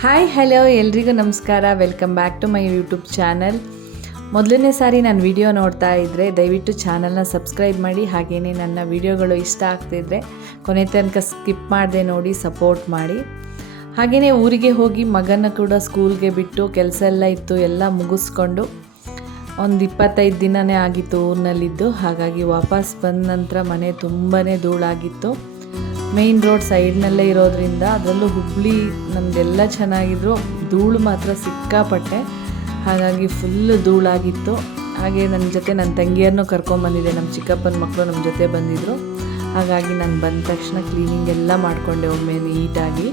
Hi hello ಎಲ್ರಿಗೂ ನಮಸ್ಕಾರ. Welcome back to my YouTube channel. ಮೊದಲನೇ ಸಾರಿ ನಾನು ವಿಡಿಯೋ ನೋಡ್ತಾ ಇದ್ದರೆ ದಯವಿಟ್ಟು ಚಾನಲ್ನ ಸಬ್ಸ್ಕ್ರೈಬ್ ಮಾಡಿ. ಹಾಗೆಯೇ ನನ್ನ ವಿಡಿಯೋಗಳು ಇಷ್ಟ ಆಗ್ತಿದ್ರೆ ಕೊನೆ ತನಕ ಸ್ಕಿಪ್ ಮಾಡದೆ ನೋಡಿ ಸಪೋರ್ಟ್ ಮಾಡಿ. ಹಾಗೆಯೇ ಊರಿಗೆ ಹೋಗಿ ಮಗನ ಕೂಡ ಸ್ಕೂಲ್ಗೆ ಬಿಟ್ಟು ಕೆಲಸ ಎಲ್ಲ ಇತ್ತು, ಎಲ್ಲ ಮುಗಿಸ್ಕೊಂಡು ಒಂದು 25 ದಿನವೇ ಆಗಿತ್ತು ಊರಿನಲ್ಲಿದ್ದು. ಹಾಗಾಗಿ ವಾಪಸ್ ಬಂದ ನಂತರ ಮನೆ ತುಂಬಾ ಧೂಳಾಗಿತ್ತು. ಮೇಯ್ನ್ ರೋಡ್ ಸೈಡ್ನಲ್ಲೇ ಇರೋದ್ರಿಂದ, ಅದರಲ್ಲೂ ಹುಬ್ಳಿ ನಮ್ಮದೆಲ್ಲ ಚೆನ್ನಾಗಿದ್ರು, ಧೂಳು ಮಾತ್ರ ಸಿಕ್ಕಾಪಟ್ಟೆ. ಹಾಗಾಗಿ ಫುಲ್ಲು ಧೂಳಾಗಿತ್ತು. ಹಾಗೆ ನನ್ನ ಜೊತೆ ನನ್ನ ತಂಗಿಯರನ್ನು ಕರ್ಕೊಂಬಂದಿದ್ದೆ, ನಮ್ಮ ಚಿಕ್ಕಪ್ಪನ ಮಕ್ಕಳು ನಮ್ಮ ಜೊತೆ ಬಂದಿದ್ದರು. ಹಾಗಾಗಿ ನಾನು ಬಂದ ತಕ್ಷಣ ಕ್ಲೀನಿಂಗ್ ಎಲ್ಲ ಮಾಡಿಕೊಂಡೆ ಒಮ್ಮೆ ನೀಟಾಗಿ.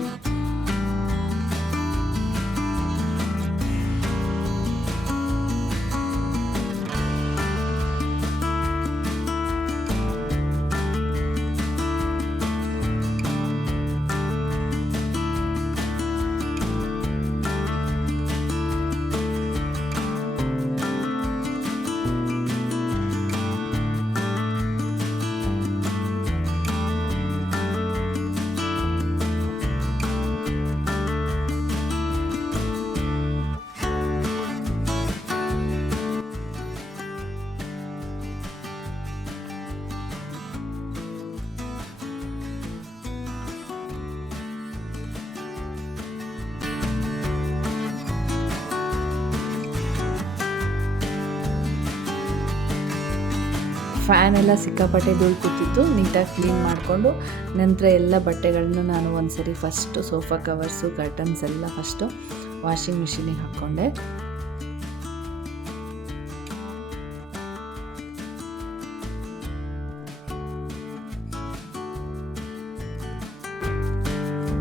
ಫ್ಯಾನ್ ಎಲ್ಲ ಸಿಕ್ಕಾಪಟ್ಟೆ ಧೂಳು ಕೂತಿತ್ತು. ನೀಟಾಗಿ ಕ್ಲೀನ್ ಮಾಡಿಕೊಂಡು ನಂತರ ಎಲ್ಲ ಬಟ್ಟೆಗಳನ್ನು ನಾನು ಒಂದ್ಸರಿ ಫಸ್ಟು ಸೋಫಾ ಕವರ್ಸು ಕರ್ಟನ್ಸ್ ಎಲ್ಲ ಫಸ್ಟು ವಾಷಿಂಗ್ ಮಿಷಿನಿಗೆ ಹಾಕ್ಕೊಂಡೆ.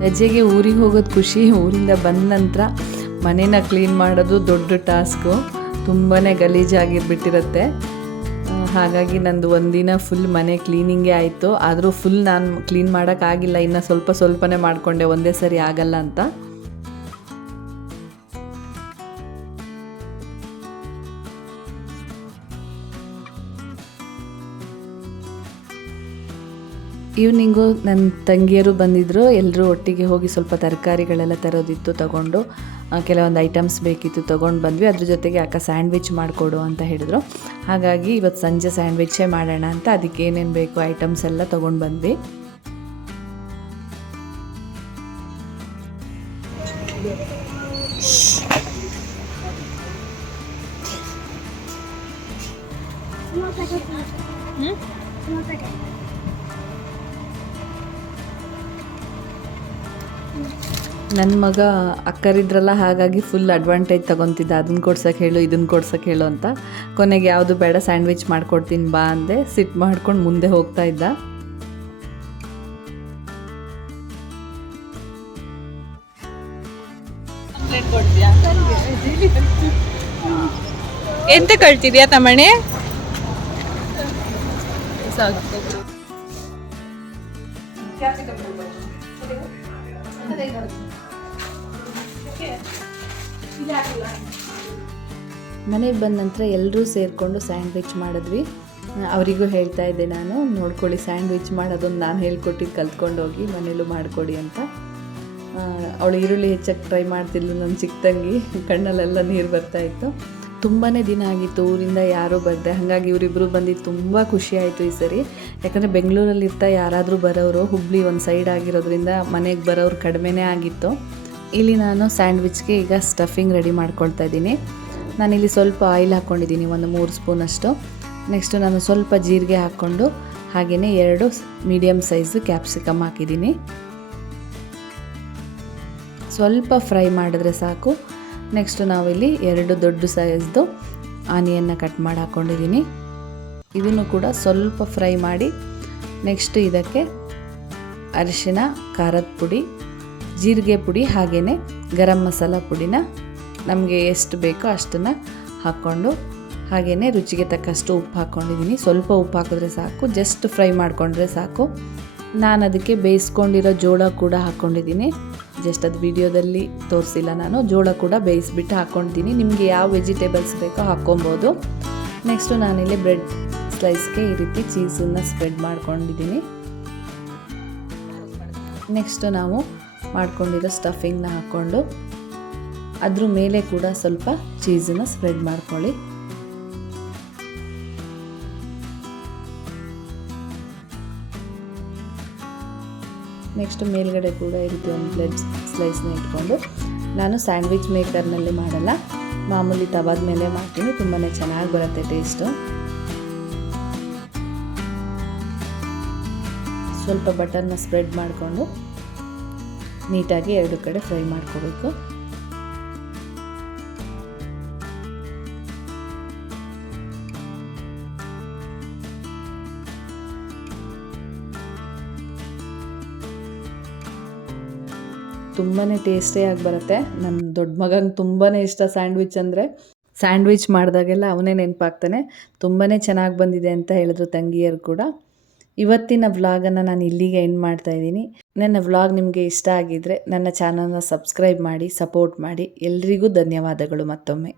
ರಜೆಗೆ ಊರಿಗೆ ಹೋಗೋದು ಖುಷಿ. ಊರಿಂದ ಬಂದ ನಂತರ ಮನೇನ ಕ್ಲೀನ್ ಮಾಡೋದು ದೊಡ್ಡ ಟಾಸ್ಕು. ತುಂಬಾ ಗಲೀಜಾಗಿರ್ಬಿಟ್ಟಿರುತ್ತೆ. ಹಾಗಾಗಿ ನಂದು ಒಂದಿನ ಫುಲ್ ಮನೆ ಕ್ಲೀನಿಂಗೇ ಆಯಿತು. ಆದರೂ ಫುಲ್ ನಾನು ಕ್ಲೀನ್ ಮಾಡೋಕ್ಕಾಗಿಲ್ಲ, ಇನ್ನು ಸ್ವಲ್ಪನೇ ಮಾಡಿಕೊಂಡೆ, ಒಂದೇ ಸರಿ ಆಗಲ್ಲ ಅಂತ. ಈವ್ನಿಂಗು ನನ್ನ ತಂಗಿಯರು ಬಂದಿದ್ದರು. ಎಲ್ಲರೂ ಒಟ್ಟಿಗೆ ಹೋಗಿ ಸ್ವಲ್ಪ ತರಕಾರಿಗಳೆಲ್ಲ ತರೋದಿತ್ತು, ತಗೊಂಡು ಕೆಲವೊಂದು ಐಟಮ್ಸ್ ಬೇಕಿತ್ತು ತೊಗೊಂಡು ಬಂದ್ವಿ. ಅದ್ರ ಜೊತೆಗೆ ಅಕ್ಕ ಸ್ಯಾಂಡ್ವಿಚ್ ಮಾಡಿಕೊಡು ಅಂತ ಹೇಳಿದ್ರು. ಹಾಗಾಗಿ ಇವತ್ತು ಸಂಜೆ ಸ್ಯಾಂಡ್ವಿಚ್ಚೇ ಮಾಡೋಣ ಅಂತ ಅದಕ್ಕೆ ಏನೇನು ಬೇಕು ಐಟಮ್ಸ್ ಎಲ್ಲ ತೊಗೊಂಡು ಬಂದ್ವಿ. ನನ್ನ ಮಗ ಅಕ್ಕರಿದ್ರಲ್ಲ, ಹಾಗಾಗಿ ಫುಲ್ ಅಡ್ವಾಂಟೇಜ್ ತೊಗೊತಿದ್ದ. ಅದನ್ನು ಕೊಡ್ಸೋಕೆ ಹೇಳು, ಇದನ್ನು ಕೊಡ್ಸೋಕೆ ಹೇಳು ಅಂತ. ಕೊನೆಗೆ ಯಾವುದು ಬೇಡ, ಸ್ಯಾಂಡ್ವಿಚ್ ಮಾಡ್ಕೊಡ್ತೀನಿ ಬಾ ಅಂದೆ. ಸಿಟ್ ಮಾಡ್ಕೊಂಡು ಮುಂದೆ ಹೋಗ್ತಾ ಇದ್ದ. ಎಂತ ಕಳ್ತಿದ್ಯಾ ತಮ್ಮಣ್ಣೆ? ಮನೆಗೆ ಬಂದ ನಂತರ ಎಲ್ಲರೂ ಸೇರಿಕೊಂಡು ಸ್ಯಾಂಡ್ವಿಚ್ ಮಾಡಿದ್ವಿ. ಅವರಿಗೂ ಹೇಳ್ತಾ ಇದ್ದೆ ನಾನು, ನೋಡ್ಕೊಳ್ಳಿ ಸ್ಯಾಂಡ್ವಿಚ್ ಮಾಡೋದೊಂದು ನಾನು ಹೇಳ್ಕೊಟ್ಟಿದ್ದು ಕಲ್ತ್ಕೊಂಡೋಗಿ ಮನೇಲೂ ಮಾಡಿಕೊಡಿ ಅಂತ. ಅವಳು ಈರುಳ್ಳಿ ಹೆಚ್ಚಕ್ಕೆ ಟ್ರೈ ಮಾಡ್ತಿದ್ಲು ನನ್ನ ಚಿಕ್ಕ ತಂಗಿ. ಕಣ್ಣಲ್ಲೆಲ್ಲ ನೀರು ಬರ್ತಾಯಿತ್ತು. ತುಂಬಾ ದಿನ ಆಗಿತ್ತು ಊರಿಂದ ಯಾರೂ ಬರದೆ. ಹಾಗಾಗಿ ಇವರಿಬ್ಬರು ಬಂದಿದ್ದು ತುಂಬ ಖುಷಿ ಆಯಿತು ಈ ಸರಿ. ಯಾಕಂದರೆ ಬೆಂಗಳೂರಲ್ಲಿರ್ತಾ ಯಾರಾದರೂ ಬರೋರು, ಹುಬ್ಳಿ ಒಂದು ಸೈಡ್ ಆಗಿರೋದ್ರಿಂದ ಮನೆಗೆ ಬರೋರು ಕಡಿಮೆನೇ ಆಗಿತ್ತು. ಇಲ್ಲಿ ನಾನು ಸ್ಯಾಂಡ್ವಿಚ್ಗೆ ಈಗ ಸ್ಟಫಿಂಗ್ ರೆಡಿ ಮಾಡ್ಕೊಳ್ತಾ ಇದ್ದೀನಿ. ನಾನಿಲ್ಲಿ ಸ್ವಲ್ಪ ಆಯಿಲ್ ಹಾಕ್ಕೊಂಡಿದ್ದೀನಿ, ಒಂದು 3 ಸ್ಪೂನಷ್ಟು. ನೆಕ್ಸ್ಟು ನಾನು ಸ್ವಲ್ಪ ಜೀರಿಗೆ ಹಾಕ್ಕೊಂಡು ಹಾಗೆಯೇ 2 ಮೀಡಿಯಮ್ ಸೈಜು ಕ್ಯಾಪ್ಸಿಕಮ್ ಹಾಕಿದ್ದೀನಿ. ಸ್ವಲ್ಪ ಫ್ರೈ ಮಾಡಿದ್ರೆ ಸಾಕು. ನೆಕ್ಸ್ಟು ನಾವಿಲ್ಲಿ 2 ದೊಡ್ಡ ಸೈಜ್ದು ಆನಿಯನ್ನ ಕಟ್ ಮಾಡಿ ಹಾಕ್ಕೊಂಡಿದ್ದೀನಿ. ಇದನ್ನು ಕೂಡ ಸ್ವಲ್ಪ ಫ್ರೈ ಮಾಡಿ ನೆಕ್ಸ್ಟ್ ಇದಕ್ಕೆ ಅರಿಶಿನ, ಖಾರದ ಪುಡಿ, ಜೀರಿಗೆ ಪುಡಿ ಹಾಗೆಯೇ ಗರಂ ಮಸಾಲ ಪುಡಿನ ನಮಗೆ ಎಷ್ಟು ಬೇಕೋ ಅಷ್ಟನ್ನು ಹಾಕ್ಕೊಂಡು, ಹಾಗೆಯೇ ರುಚಿಗೆ ತಕ್ಕಷ್ಟು ಉಪ್ಪು ಹಾಕ್ಕೊಂಡಿದ್ದೀನಿ. ಸ್ವಲ್ಪ ಉಪ್ಪು ಹಾಕಿದ್ರೆ ಸಾಕು, ಜಸ್ಟ್ ಫ್ರೈ ಮಾಡಿಕೊಂಡ್ರೆ ಸಾಕು. ನಾನು ಅದಕ್ಕೆ ಬೇಯಿಸ್ಕೊಂಡಿರೋ ಜೋಳ ಕೂಡ ಹಾಕ್ಕೊಂಡಿದ್ದೀನಿ. ಜಸ್ಟ್ ಅದು ವಿಡಿಯೋದಲ್ಲಿ ತೋರಿಸಿಲ್ಲ ನಾನು. ಜೋಳ ಕೂಡ ಬೇಯಿಸ್ಬಿಟ್ಟು ಹಾಕ್ಕೊಂಡಿದ್ದೀನಿ. ನಿಮಗೆ ಯಾವ ವೆಜಿಟೇಬಲ್ಸ್ ಬೇಕೋ ಹಾಕ್ಕೊಬೋದು. ನೆಕ್ಸ್ಟು ನಾನಿಲ್ಲಿ ಬ್ರೆಡ್ ಸ್ಲೈಸ್ಗೆ ಈ ರೀತಿ ಚೀಸನ್ನು ಸ್ಪ್ರೆಡ್ ಮಾಡ್ಕೊಂಡಿದ್ದೀನಿ. ನೆಕ್ಸ್ಟ್ ನಾವು ಮಾಡ್ಕೊಂಡಿರೋ ಸ್ಟಫಿಂಗ್ನ ಹಾಕ್ಕೊಂಡು ಅದ್ರ ಮೇಲೆ ಕೂಡ ಸ್ವಲ್ಪ ಚೀಸನ್ನು ಸ್ಪ್ರೆಡ್ ಮಾಡ್ಕೊಳ್ಳಿ. ನೆಕ್ಸ್ಟ್ ಮೇಲ್ಗಡೆ ಕೂಡ ಈ ರೀತಿ ಒಂದು ಬ್ರೆಡ್ ಸ್ಲೈಸ್ನ ಇಟ್ಕೊಂಡು, ನಾನು ಸ್ಯಾಂಡ್ವಿಚ್ ಮೇಕರ್ನಲ್ಲಿ ಮಾಡಲ್ಲ, ಮಾಮೂಲಿ ತವಾದ ಮೇಲೆ ಮಾಡ್ತೀನಿ. ತುಂಬಾ ಚೆನ್ನಾಗಿ ಬರುತ್ತೆ ಟೇಸ್ಟು. ಸ್ವಲ್ಪ ಬಟರ್ನ ಸ್ಪ್ರೆಡ್ ಮಾಡಿಕೊಂಡು ನೀಟಾಗಿ ಎರಡು ಕಡೆ ಫ್ರೈ ಮಾಡ್ಕೋಬೇಕು. ತುಂಬಾ ಟೇಸ್ಟಿಯಾಗಿ ಬರುತ್ತೆ. ನನ್ನ ದೊಡ್ಡ ಮಗಂಗೆ ತುಂಬಾ ಇಷ್ಟ ಸ್ಯಾಂಡ್ವಿಚ್ ಅಂದರೆ. ಸ್ಯಾಂಡ್ವಿಚ್ ಮಾಡಿದಾಗೆಲ್ಲ ಅವನೇ ನೆನಪಾಗ್ತಾನೆ. ತುಂಬಾ ಚೆನ್ನಾಗಿ ಬಂದಿದೆ ಅಂತ ಹೇಳಿದ್ರು ತಂಗಿಯರು ಕೂಡ. ಇವತ್ತಿನ ವ್ಲಾಗನ್ನು ನಾನು ಇಲ್ಲಿಗೆ ಎಂಡ್ ಮಾಡ್ತಾ ಇದ್ದೀನಿ. ನನ್ನ ವ್ಲಾಗ್ ನಿಮಗೆ ಇಷ್ಟ ಆಗಿದ್ದರೆ ನನ್ನ ಚಾನಲ್ನ ಸಬ್ಸ್ಕ್ರೈಬ್ ಮಾಡಿ, ಸಪೋರ್ಟ್ ಮಾಡಿ. ಎಲ್ರಿಗೂ ಧನ್ಯವಾದಗಳು ಮತ್ತೊಮ್ಮೆ.